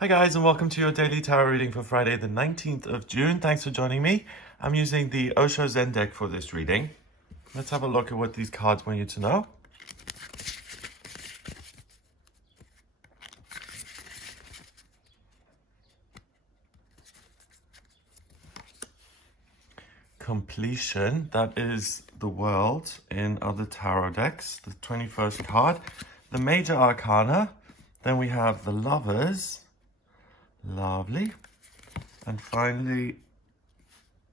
Hi guys, and welcome to your daily tarot reading for Friday the 19th of June. Thanks for joining me. I'm using the Osho Zen deck for this reading. Let's have a look at what these cards want you to know. Completion, that is the world in other tarot decks. The 21st card, the major arcana. Then we have the lovers. Lovely. And finally,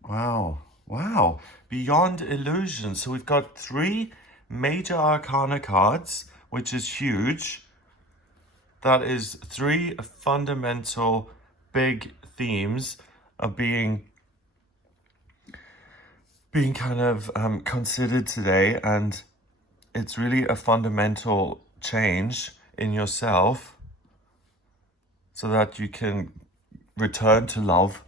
wow, beyond illusion. So we've got three major arcana cards, which is huge. That is three fundamental big themes are being kind of considered today, and it's really a fundamental change in yourself so that you can return to love,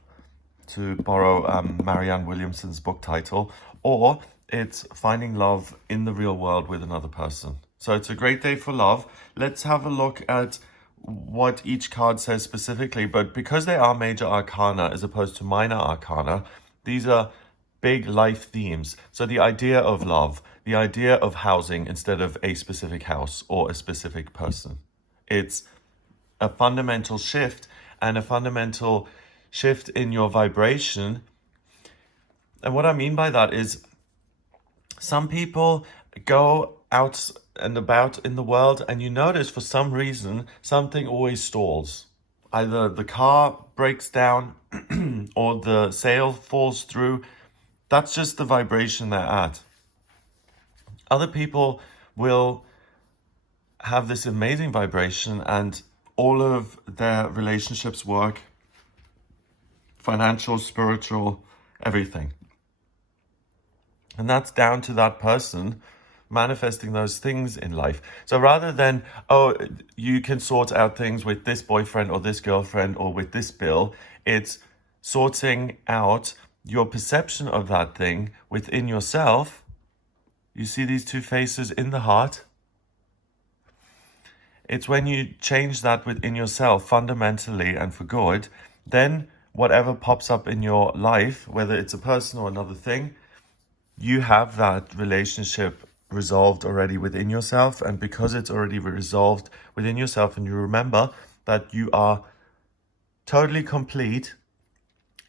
to borrow Marianne Williamson's book title, or it's finding love in the real world with another person. So it's a great day for love. Let's have a look at what each card says specifically, but because they are major arcana as opposed to minor arcana, these are big life themes. So the idea of love, the idea of housing instead of a specific house or a specific person. It's a fundamental shift, and a fundamental shift in your vibration. And what I mean by that is some people go out and about in the world and you notice for some reason something always stalls. Either the car breaks down or the sale falls through. That's just the vibration they're at. Other people will have this amazing vibration and all of their relationships work, financial, spiritual, everything. And that's down to that person manifesting those things in life. So rather than, oh, you can sort out things with this boyfriend or this girlfriend or with this bill, it's sorting out your perception of that thing within yourself. You see these two faces in the heart? It's when you change that within yourself fundamentally and for good, then whatever pops up in your life, whether it's a person or another thing, you have that relationship resolved already within yourself. And because it's already resolved within yourself and you remember that you are totally complete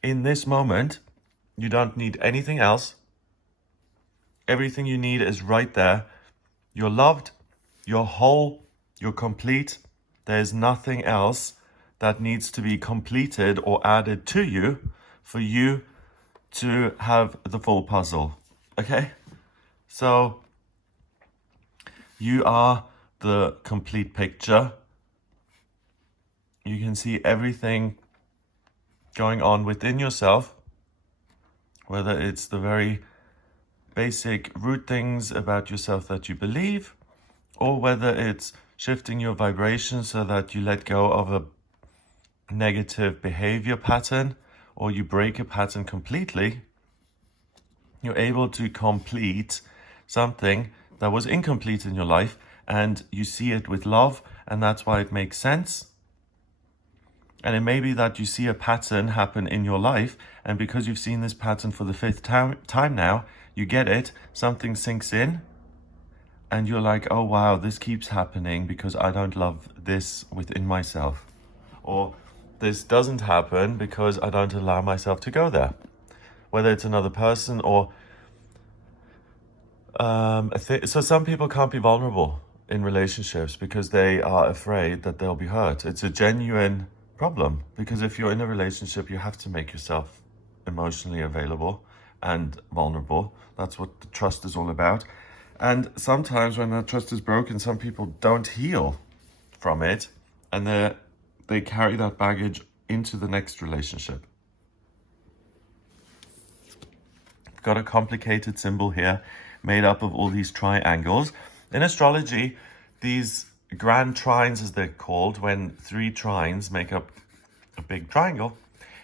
in this moment, you don't need anything else. Everything you need is right there. You're loved, you're whole, you're complete. There's nothing else that needs to be completed or added to you for you to have the full puzzle. Okay? So you are the complete picture. You can see everything going on within yourself, whether it's the very basic root things about yourself that you believe, or whether it's shifting your vibration so that you let go of a negative behavior pattern or you break a pattern completely. You're able to complete something that was incomplete in your life, and you see it with love, and that's why it makes sense. And it may be that you see a pattern happen in your life, and because you've seen this pattern for the fifth time now, you get it, something sinks in, and you're like, oh wow, this keeps happening because I don't love this within myself. Or this doesn't happen because I don't allow myself to go there. Whether it's another person or so some people can't be vulnerable in relationships because they are afraid that they'll be hurt. It's a genuine problem, because if you're in a relationship, you have to make yourself emotionally available and vulnerable. That's what the trust is all about. And sometimes when that trust is broken, some people don't heal from it, and they carry that baggage into the next relationship. I've got a complicated symbol here made up of all these triangles. In astrology, these grand trines, as they're called, when three trines make up a big triangle,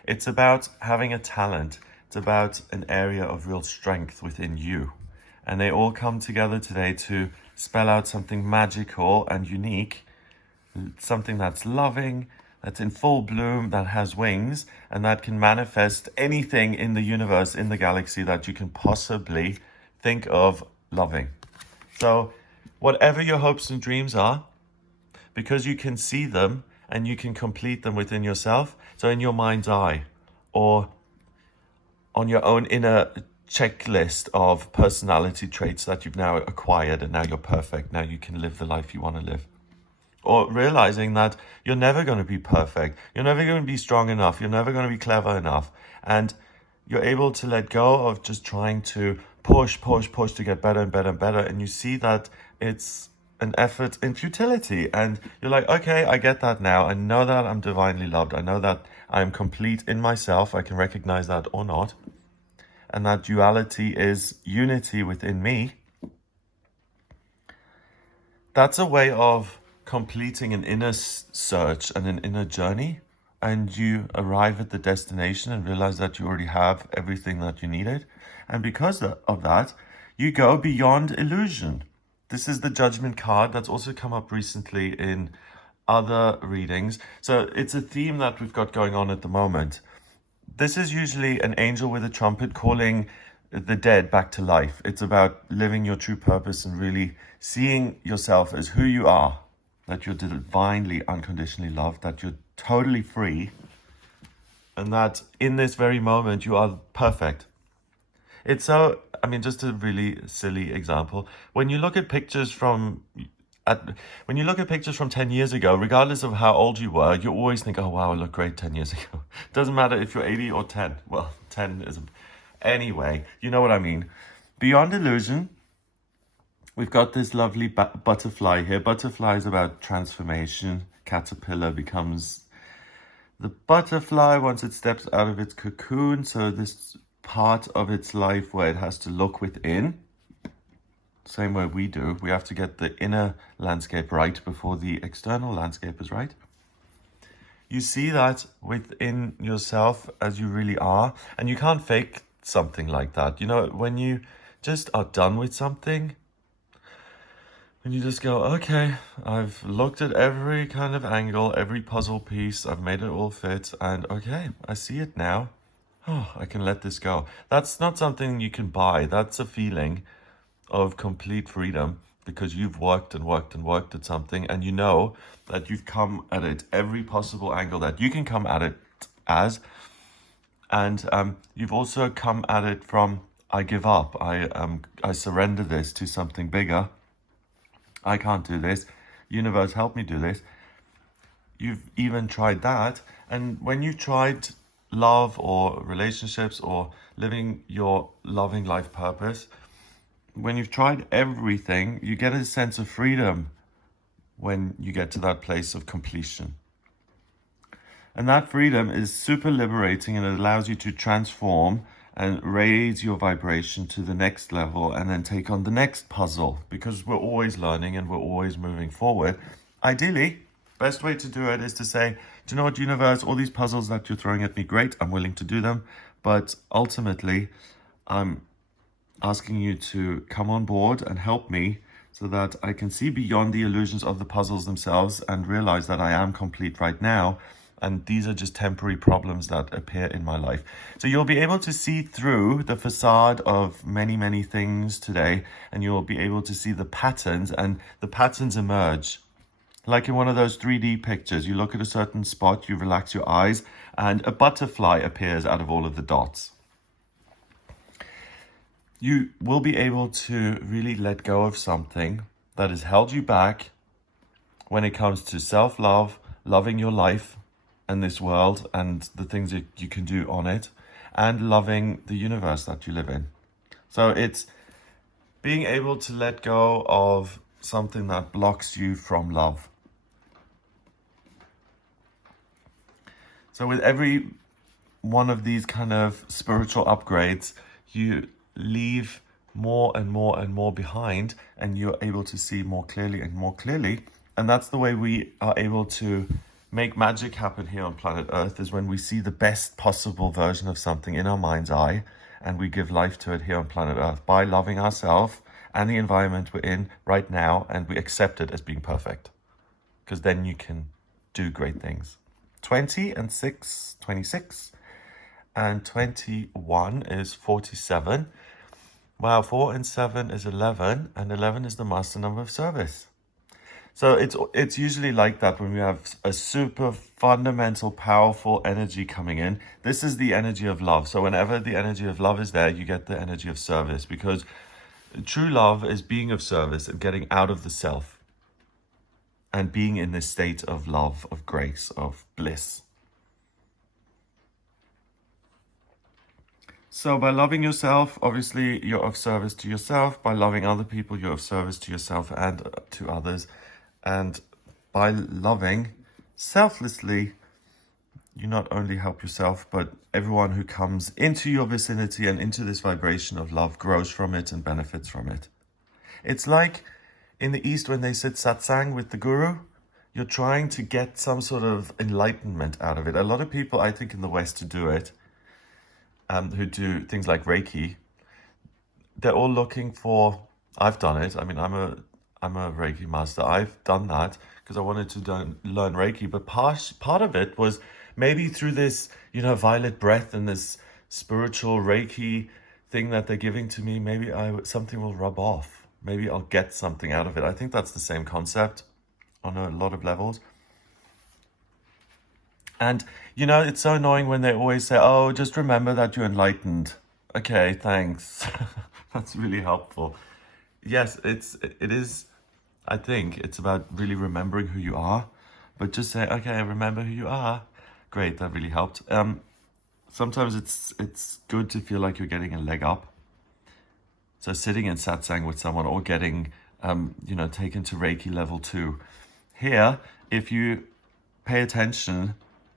it's about having a talent. It's about an area of real strength within you. And they all come together today to spell out something magical and unique, something that's loving, that's in full bloom, that has wings, and that can manifest anything in the universe, in the galaxy that you can possibly think of loving. So whatever your hopes and dreams are, because you can see them and you can complete them within yourself, so in your mind's eye or on your own inner checklist of personality traits that you've now acquired, and now you're perfect, now you can live the life you want to live. Or realizing that you're never going to be perfect, you're never going to be strong enough, you're never going to be clever enough, and you're able to let go of just trying to push to get better and better and better, and you see that it's an effort in futility, and you're like, okay, I get that now. I know that I'm divinely loved. I know that I'm complete in myself. I can recognize that or not, and that duality is unity within me. That's a way of completing an inner search and an inner journey, and you arrive at the destination and realize that you already have everything that you needed. And because of that, you go beyond illusion. This is the Judgment card that's also come up recently in other readings. So it's a theme that we've got going on at the moment. This is usually an angel with a trumpet calling the dead back to life. It's about living your true purpose and really seeing yourself as who you are, that you're divinely, unconditionally loved, that you're totally free, and that in this very moment you are perfect. It's so, I mean, just a really silly example. When you look at pictures from 10 years ago, regardless of how old you were, you always think, oh wow, I look great 10 years ago. Doesn't matter if you're 80 or 10. Well, 10 is, anyway, you know what I mean. Beyond illusion, we've got this lovely butterfly here. Butterfly is about transformation. Caterpillar becomes the butterfly once it steps out of its cocoon. So this part of its life where it has to look within, same way we do. We have to get the inner landscape right before the external landscape is right. You see that within yourself as you really are, and you can't fake something like that. You know, when you just are done with something, and you just go, okay, I've looked at every kind of angle, every puzzle piece, I've made it all fit, and okay, I see it now. Oh, I can let this go. That's not something you can buy. That's a feeling of complete freedom, because you've worked and worked and worked at something, and you know that you've come at it every possible angle that you can come at it as, and you've also come at it from, I give up, I surrender this to something bigger. I can't do this. Universe, help me do this. You've even tried that, and when you've tried love or relationships or living your loving life purpose, when you've tried everything, you get a sense of freedom when you get to that place of completion. And that freedom is super liberating, and it allows you to transform and raise your vibration to the next level, and then take on the next puzzle, because we're always learning and we're always moving forward. Ideally, best way to do it is to say, do you know what, universe, all these puzzles that you're throwing at me, great, I'm willing to do them. But ultimately, I'm asking you to come on board and help me so that I can see beyond the illusions of the puzzles themselves and realize that I am complete right now. And these are just temporary problems that appear in my life. So you'll be able to see through the facade of many, many things today, and you'll be able to see the patterns, and the patterns emerge. Like in one of those 3D pictures, you look at a certain spot, you relax your eyes, and a butterfly appears out of all of the dots. You will be able to really let go of something that has held you back when it comes to self-love, loving your life and this world and the things that you can do on it, and loving the universe that you live in. So it's being able to let go of something that blocks you from love. So with every one of these kind of spiritual upgrades, you leave more and more and more behind, and you're able to see more clearly and more clearly. And that's the way we are able to make magic happen here on planet Earth, is when we see the best possible version of something in our mind's eye, and we give life to it here on planet Earth by loving ourselves and the environment we're in right now, and we accept it as being perfect, because then you can do great things. 20 and 6, 26. And 21 is 47. Wow, 4 and 7 is 11. And 11 is the master number of service. So it's usually like that when we have a super fundamental, powerful energy coming in. This is the energy of love. So whenever the energy of love is there, you get the energy of service, because true love is being of service and getting out of the self and being in this state of love, of grace, of bliss. So by loving yourself, obviously you're of service to yourself. By loving other people, you're of service to yourself and to others. And by loving selflessly, you not only help yourself, but everyone who comes into your vicinity and into this vibration of love grows from it and benefits from it. It's like in the East when they sit satsang with the guru, you're trying to get some sort of enlightenment out of it. A lot of people, I think, in the West who do it, who do things like Reiki, they're all looking for, I've done it. I mean, I'm a Reiki master. I've done that because I wanted to learn Reiki. But part of it was maybe through this, violet breath and this spiritual Reiki thing that they're giving to me, maybe something will rub off. Maybe I'll get something out of it. I think that's the same concept on a lot of levels. And, it's so annoying when they always say, oh, just remember that you're enlightened. Okay, thanks. That's really helpful. Yes, it is. I think it's about really remembering who you are, but just say, okay, remember who you are. Great, that really helped. Sometimes it's good to feel like you're getting a leg up. So sitting in satsang with someone or getting, taken to Reiki level 2. Here, if you pay attention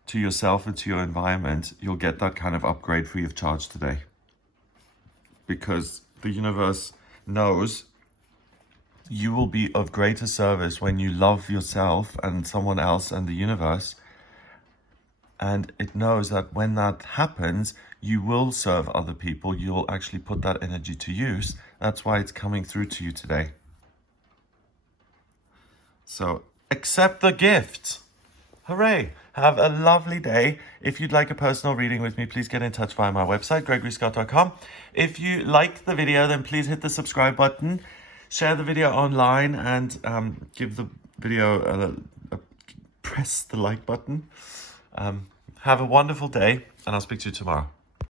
to yourself and to your environment, you'll get that kind of upgrade free of charge today. Because the universe knows you will be of greater service when you love yourself and someone else and the universe. And it knows that when that happens, you will serve other people. You'll actually put that energy to use. That's why it's coming through to you today. So accept the gift. Hooray! Have a lovely day. If you'd like a personal reading with me, please get in touch via my website, gregoryscott.com. If you liked the video, then please hit the subscribe button, share the video online, and give the video press the like button. Have a wonderful day, and I'll speak to you tomorrow.